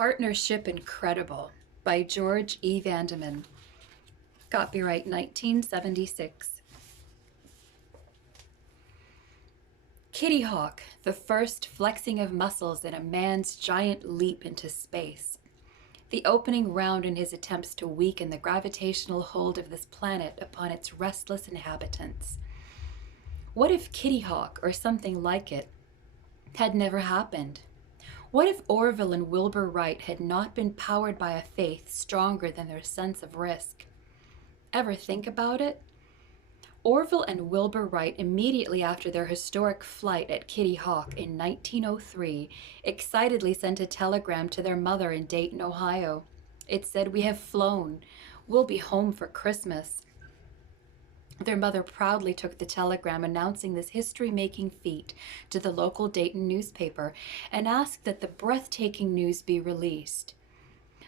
Partnership Incredible by George E. Vandeman. Copyright 1976. Kitty Hawk, the first flexing of muscles in a man's giant leap into space. The opening round in his attempts to weaken the gravitational hold of this planet upon its restless inhabitants. What if Kitty Hawk, or something like it, had never happened? What if Orville and Wilbur Wright had not been powered by a faith stronger than their sense of risk? Ever think about it? Orville and Wilbur Wright, immediately after their historic flight at Kitty Hawk in 1903, excitedly sent a telegram to their mother in Dayton, Ohio. It said, "We have flown. We'll be home for Christmas." Their mother proudly took the telegram announcing this history-making feat to the local Dayton newspaper and asked that the breathtaking news be released.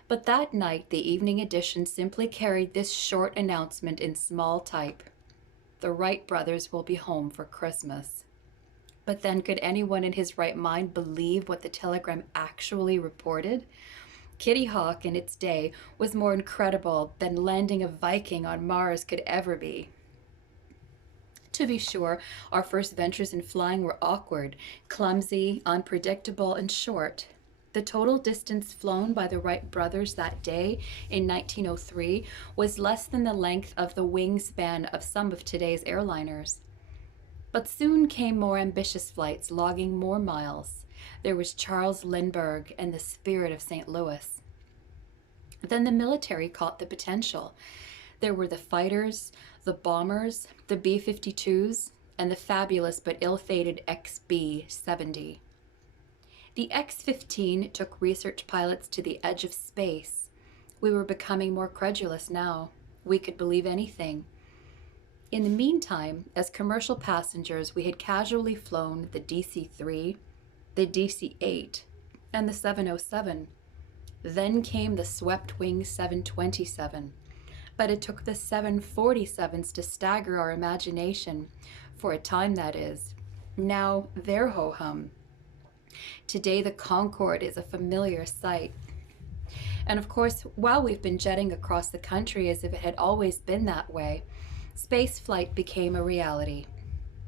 But that night, the evening edition simply carried this short announcement in small type: "The Wright brothers will be home for Christmas." But then, could anyone in his right mind believe what the telegram actually reported? Kitty Hawk, in its day, was more incredible than landing a Viking on Mars could ever be. To be sure, our first ventures in flying were awkward, clumsy, unpredictable, and short. The total distance flown by the Wright brothers that day in 1903 was less than the length of the wingspan of some of today's airliners. But soon came more ambitious flights, logging more miles. There was Charles Lindbergh and the Spirit of St. Louis. Then the military caught the potential. There were the fighters, the bombers, the B-52s, and the fabulous but ill-fated XB-70. The X-15 took research pilots to the edge of space. We were becoming more credulous now. We could believe anything. In the meantime, as commercial passengers, we had casually flown the DC-3, the DC-8, and the 707. Then came the swept-wing 727. But it took the 747s to stagger our imagination, for a time that is. Now they're ho-hum. Today the Concorde is a familiar sight. And of course, while we've been jetting across the country as if it had always been that way, space flight became a reality.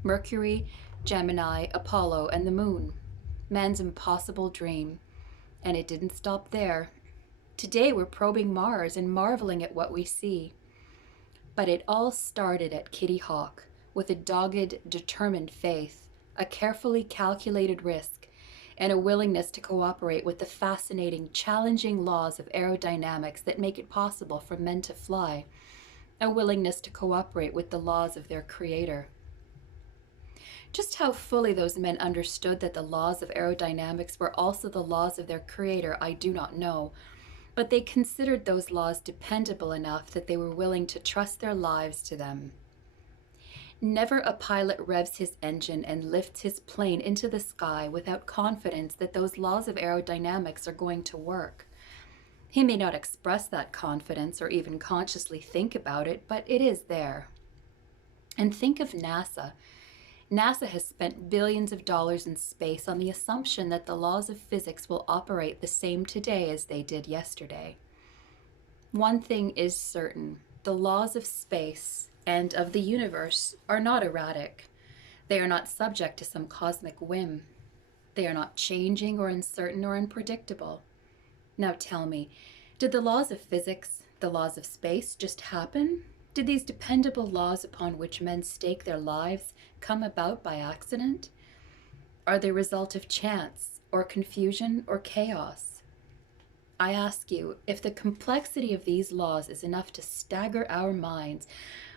Mercury, Gemini, Apollo, and the moon. Man's impossible dream. And it didn't stop there. Today we're probing Mars and marveling at what we see. But it all started at Kitty Hawk, with a dogged, determined faith, a carefully calculated risk, and a willingness to cooperate with the fascinating, challenging laws of aerodynamics that make it possible for men to fly, a willingness to cooperate with the laws of their creator. Just how fully those men understood that the laws of aerodynamics were also the laws of their creator, I do not know. But they considered those laws dependable enough that they were willing to trust their lives to them. Never a pilot revs his engine and lifts his plane into the sky without confidence that those laws of aerodynamics are going to work. He may not express that confidence or even consciously think about it, but it is there. And think of NASA. NASA has spent billions of dollars in space on the assumption that the laws of physics will operate the same today as they did yesterday. One thing is certain: the laws of space and of the universe are not erratic. They are not subject to some cosmic whim. They are not changing or uncertain or unpredictable. Now tell me, did the laws of physics, the laws of space, just happen? Did these dependable laws upon which men stake their lives come about by accident? Are they a result of chance, or confusion, or chaos? I ask you, if the complexity of these laws is enough to stagger our minds,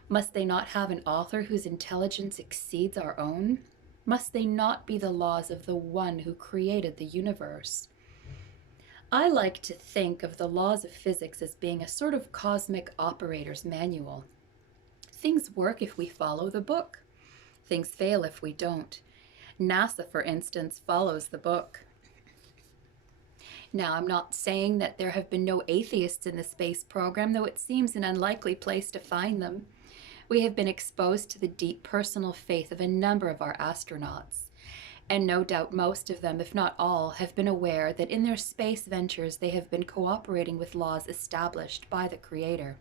must they not have an author whose intelligence exceeds our own? Must they not be the laws of the one who created the universe? I like to think of the laws of physics as being a sort of cosmic operator's manual. Things work if we follow the book. Things fail if we don't. NASA, for instance, follows the book. Now, I'm not saying that there have been no atheists in the space program, though it seems an unlikely place to find them. We have been exposed to the deep personal faith of a number of our astronauts. And no doubt most of them, if not all, have been aware that in their space ventures they have been cooperating with laws established by the Creator.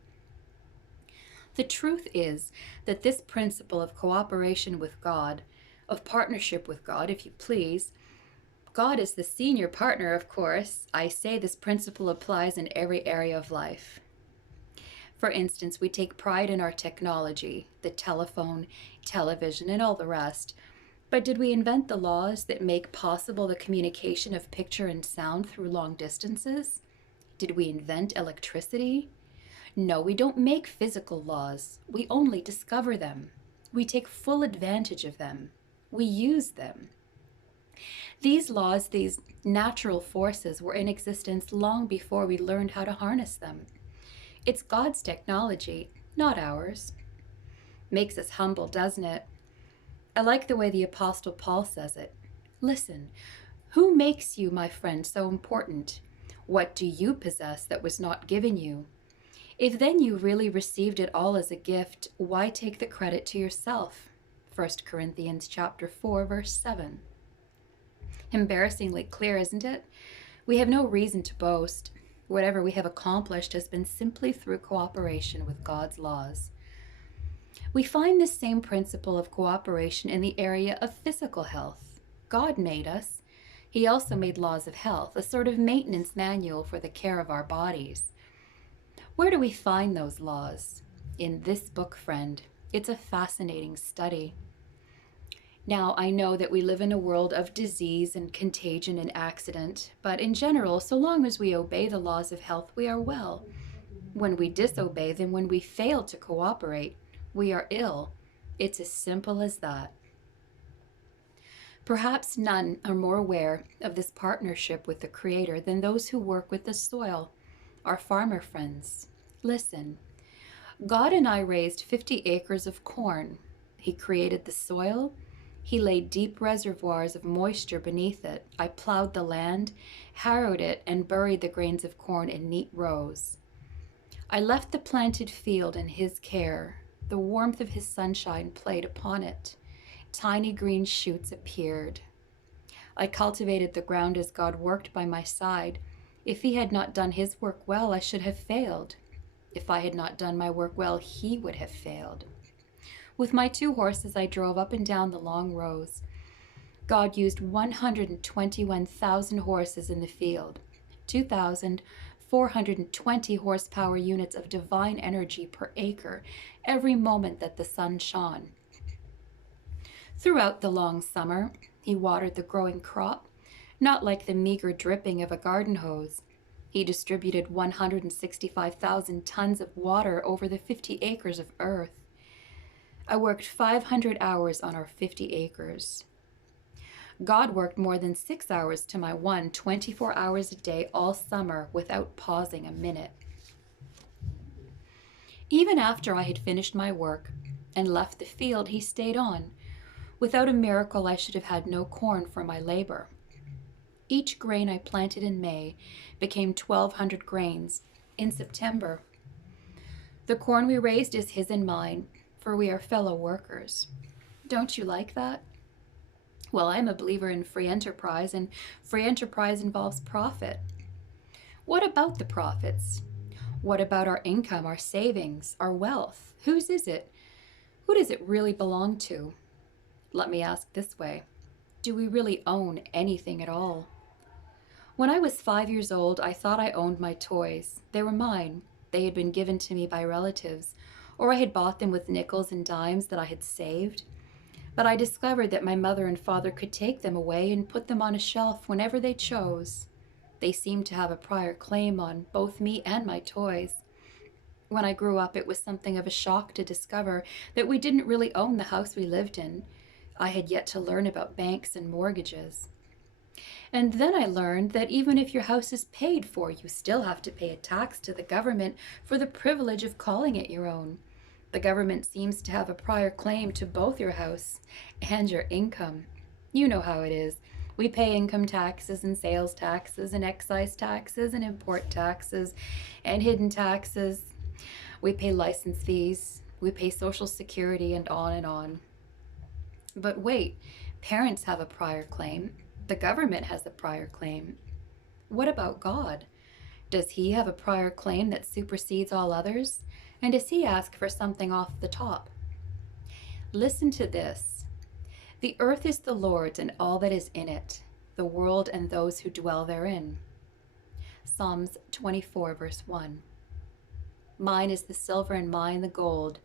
The truth is that this principle of cooperation with God, of partnership with God, if you please, God is the senior partner, of course. I say this principle applies in every area of life. For instance, we take pride in our technology, the telephone, television, and all the rest. But did we invent the laws that make possible the communication of picture and sound through long distances? Did we invent electricity? No, we don't make physical laws. We only discover them. We take full advantage of them. We use them. These laws, these natural forces, were in existence long before we learned how to harness them. It's God's technology, not ours. Makes us humble, doesn't it? I like the way the Apostle Paul says it. Listen, who makes you, my friend, so important? What do you possess that was not given you? If then you really received it all as a gift, why take the credit to yourself? 1 Corinthians chapter 4, verse 7. Embarrassingly clear, isn't it? We have no reason to boast. Whatever we have accomplished has been simply through cooperation with God's laws. We find this same principle of cooperation in the area of physical health. God made us. He also made laws of health, a sort of maintenance manual for the care of our bodies. Where do we find those laws? In this book, friend. It's a fascinating study. Now, I know that we live in a world of disease and contagion and accident, but in general, so long as we obey the laws of health, we are well. When we disobey them, when we fail to cooperate, we are ill. It's as simple as that. Perhaps none are more aware of this partnership with the Creator than those who work with the soil, our farmer friends. Listen, God and I raised 50 acres of corn. He created the soil. He laid deep reservoirs of moisture beneath it. I plowed the land, harrowed it, and buried the grains of corn in neat rows. I left the planted field in His care. The warmth of His sunshine played upon it. Tiny green shoots appeared. I cultivated the ground as God worked by my side. If He had not done His work well, I should have failed. If I had not done my work well, He would have failed. With my 2 horses, I drove up and down the long rows. God used 121,000 horses in the field, 2,420 horsepower units of divine energy per acre, every moment that the sun shone. Throughout the long summer, He watered the growing crop, not like the meager dripping of a garden hose. He distributed 165,000 tons of water over the 50 acres of earth. I worked 500 hours on our 50 acres. God worked more than 6 hours to my 24 hours a day all summer without pausing a minute. Even after I had finished my work and left the field, He stayed on. Without a miracle, I should have had no corn for my labor. Each grain I planted in May became 1,200 grains in September. The corn we raised is His and mine, for we are fellow workers. Don't you like that? Well, I'm a believer in free enterprise, and free enterprise involves profit. What about the profits? What about our income, our savings, our wealth? Whose is it? Who does it really belong to? Let me ask this way. Do we really own anything at all? When I was 5 years old, I thought I owned my toys. They were mine. They had been given to me by relatives, or I had bought them with nickels and dimes that I had saved. But I discovered that my mother and father could take them away and put them on a shelf whenever they chose. They seemed to have a prior claim on both me and my toys. When I grew up, it was something of a shock to discover that we didn't really own the house we lived in. I had yet to learn about banks and mortgages. And then I learned that even if your house is paid for, you still have to pay a tax to the government for the privilege of calling it your own. The government seems to have a prior claim to both your house and your income. You know how it is. We pay income taxes and sales taxes and excise taxes and import taxes and hidden taxes. We pay license fees. We pay Social Security and on and on. But wait, Parents have a prior claim. The government has a prior claim. What about God? Does he have a prior claim that supersedes all others? And does he ask for something off the top? Listen to this. The earth is the Lord's and all that is in it, the world and those who dwell therein. Psalms 24, verse 1. Mine is the silver and mine the gold,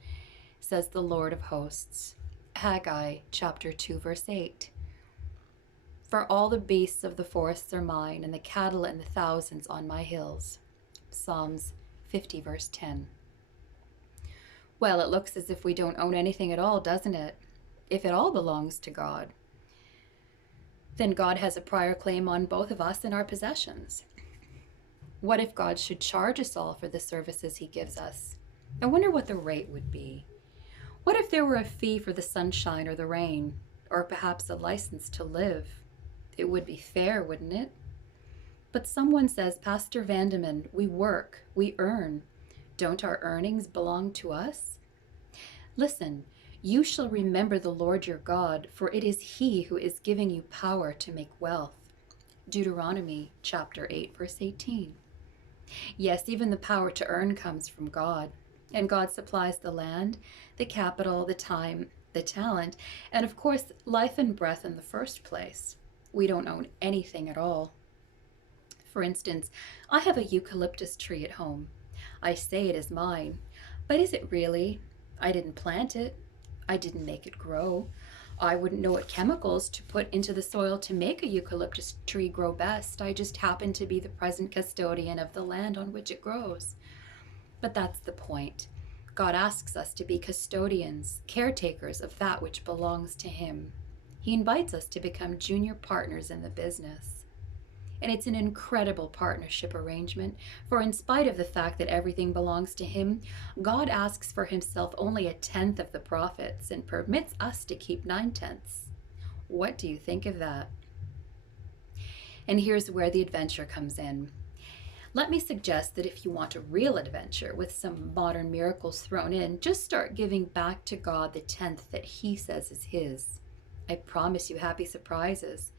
says the Lord of hosts. Haggai chapter 2, verse 8. For all the beasts of the forests are mine, and the cattle and the thousands on my hills. Psalms 50, verse 10. Well, it looks as if we don't own anything at all, doesn't it? If it all belongs to God, then God has a prior claim on both of us and our possessions. What if God should charge us all for the services he gives us? I wonder what the rate would be. What if there were a fee for the sunshine or the rain, or perhaps a license to live? It would be fair, wouldn't it? But someone says, Pastor Vandeman, we work, we earn. Don't our earnings belong to us? Listen, you shall remember the Lord your God, for it is he who is giving you power to make wealth. Deuteronomy chapter 8, verse 18. Yes, even the power to earn comes from God, and God supplies the land, the capital, the time, the talent, and of course, life and breath in the first place. We don't own anything at all. For instance, I have a eucalyptus tree at home. I say it is mine, but is it really? I didn't plant it. I didn't make it grow. I wouldn't know what chemicals to put into the soil to make a eucalyptus tree grow best. I just happen to be the present custodian of the land on which it grows. But that's the point. God asks us to be custodians, caretakers of that which belongs to him. He invites us to become junior partners in the business. And it's an incredible partnership arrangement, for in spite of the fact that everything belongs to him, God asks for himself only 1/10 of the profits and permits us to keep 9/10. What do you think of that? And here's where the adventure comes in. Let me suggest that if you want a real adventure with some modern miracles thrown in, just start giving back to God the 10th that he says is his. I promise you happy surprises.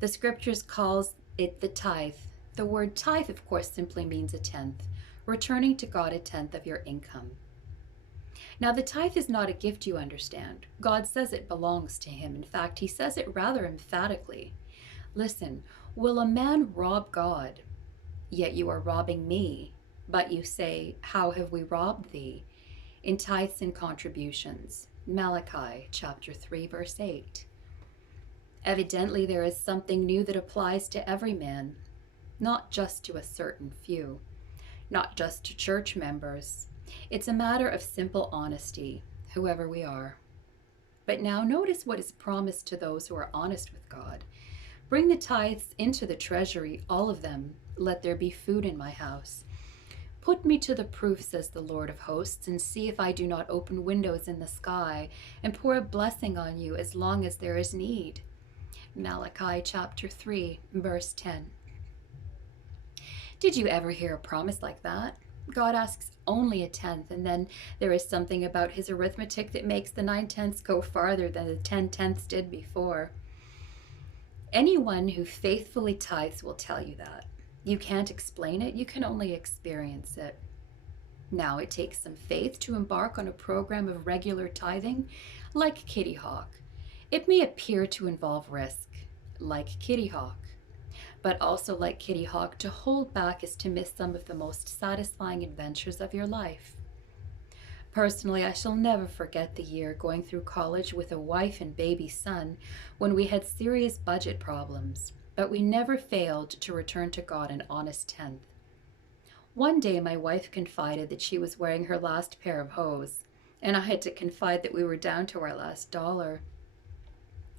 The scriptures calls it the tithe. The word tithe, of course, simply means 1/10, returning to God 1/10 of your income. Now, the tithe is not a gift, you understand. God says it belongs to him. In fact, he says it rather emphatically. Listen, will a man rob God? Yet you are robbing me. But you say, how have we robbed thee? In tithes and contributions. Malachi chapter 3, verse 8. Evidently, there is something new that applies to every man, not just to a certain few, not just to church members. It's a matter of simple honesty, whoever we are. But now notice what is promised to those who are honest with God. Bring the tithes into the treasury, all of them. Let there be food in my house. Put me to the proof, says the Lord of hosts, and see if I do not open windows in the sky and pour a blessing on you as long as there is need. Malachi chapter 3, verse 10. Did you ever hear a promise like that? God asks only 1/10, and then there is something about his arithmetic that makes the 9/10 go farther than the 10/10 did before. Anyone who faithfully tithes will tell you that. You can't explain it, you can only experience it. Now, it takes some faith to embark on a program of regular tithing, like Kitty Hawk. It may appear to involve risk, like Kitty Hawk, but also like Kitty Hawk, to hold back is to miss some of the most satisfying adventures of your life. Personally, I shall never forget the year going through college with a wife and baby son when we had serious budget problems, but we never failed to return to God an honest 10th. One day my wife confided that she was wearing her last pair of hose, and I had to confide that we were down to our last dollar.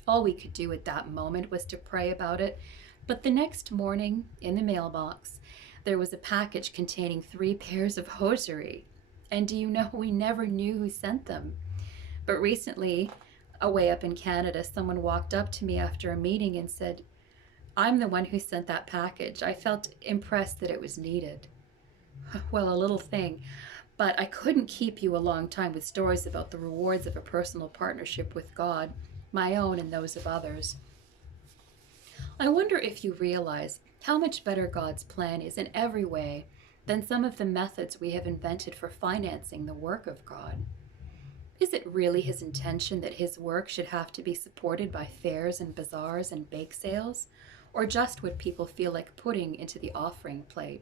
All we could do at that moment was to pray about it, but the next morning, in the mailbox, there was a package containing 3 pairs of hosiery. And do you know, we never knew who sent them. But recently, away up in Canada, someone walked up to me after a meeting and said, I'm the one who sent that package. I felt impressed that it was needed. Well, a little thing, but I couldn't keep you a long time with stories about the rewards of a personal partnership with God. my own and those of others. I wonder if you realize how much better God's plan is in every way than some of the methods we have invented for financing the work of God. Is it really his intention that his work should have to be supported by fairs and bazaars and bake sales, or just what people feel like putting into the offering plate?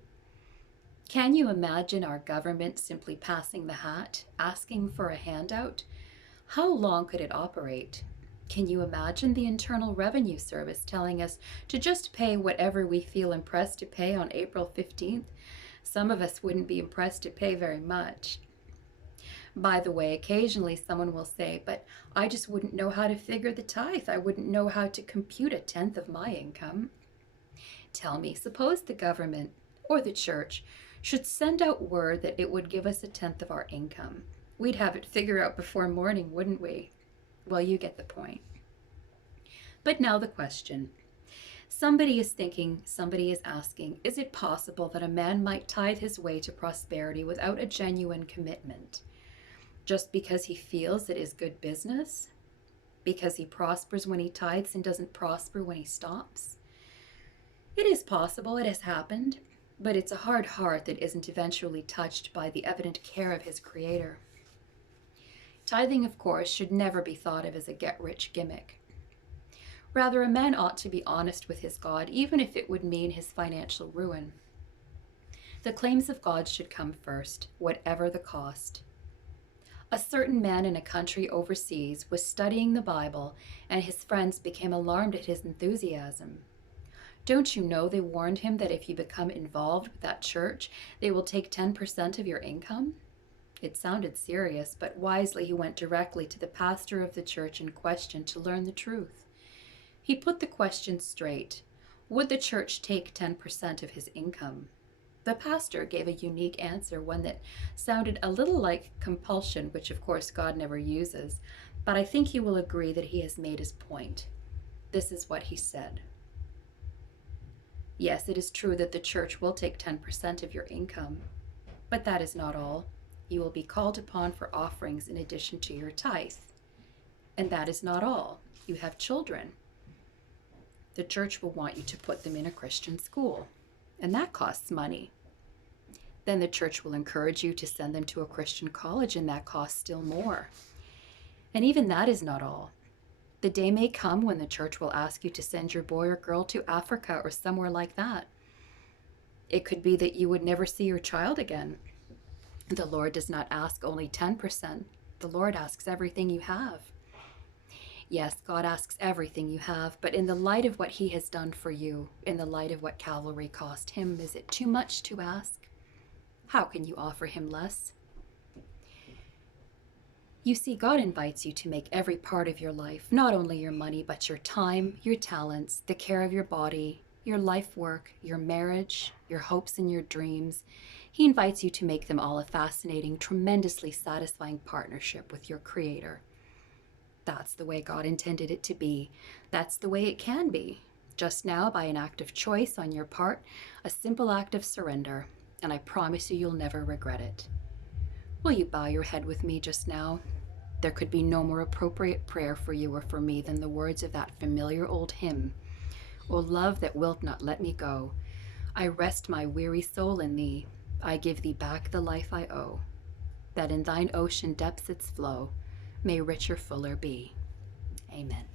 Can you imagine our government simply passing the hat, asking for a handout? How long could it operate? Can you imagine the Internal Revenue Service telling us to just pay whatever we feel impressed to pay on April 15th? Some of us wouldn't be impressed to pay very much. By the way, occasionally someone will say, but I just wouldn't know how to figure the tithe. I wouldn't know how to compute a tenth of my income. Tell me, suppose the government or the church should send out word that it would give us a tenth of our income. We'd have it figured out before morning, wouldn't we? Well, you get the point. But now the question. Somebody is thinking, somebody is asking, is it possible that a man might tithe his way to prosperity without a genuine commitment? Just because he feels it is good business? Because he prospers when he tithes and doesn't prosper when he stops? It is possible, it has happened, but it's a hard heart that isn't eventually touched by the evident care of his Creator. Tithing, of course, should never be thought of as a get-rich gimmick. Rather, a man ought to be honest with his God, even if it would mean his financial ruin. The claims of God should come first, whatever the cost. A certain man in a country overseas was studying the Bible, and his friends became alarmed at his enthusiasm. Don't you know they warned him that if you become involved with that church, they will take 10% of your income? It sounded serious, but wisely he went directly to the pastor of the church in question to learn the truth. He put the question straight. Would the church take 10% of his income? The pastor gave a unique answer, one that sounded a little like compulsion, which of course God never uses, but I think you will agree that he has made his point. This is what he said. Yes, it is true that the church will take 10% of your income, but that is not all. You will be called upon for offerings in addition to your tithe. And that is not all. You have children. The church will want you to put them in a Christian school, and that costs money. Then the church will encourage you to send them to a Christian college, and that costs still more. And even that is not all. The day may come when the church will ask you to send your boy or girl to Africa or somewhere like that. It could be that you would never see your child again. The Lord does not ask only 10%. The Lord asks everything you have. Yes, God asks everything you have, but in the light of what he has done for you, in the light of what Calvary cost him, is it too much to ask? How can you offer him less? You see, God invites you to make every part of your life, not only your money, but your time, your talents, the care of your body, your life work, your marriage, your hopes and your dreams. He invites you to make them all a fascinating, tremendously satisfying partnership with your Creator. That's the way God intended it to be. That's the way it can be. Just now, by an act of choice on your part, a simple act of surrender, and I promise you'll never regret it. Will you bow your head with me just now? There could be no more appropriate prayer for you or for me than the words of that familiar old hymn. O love that wilt not let me go, I rest my weary soul in thee. I give thee back the life I owe, that in thine ocean depths its flow may richer, fuller be. Amen.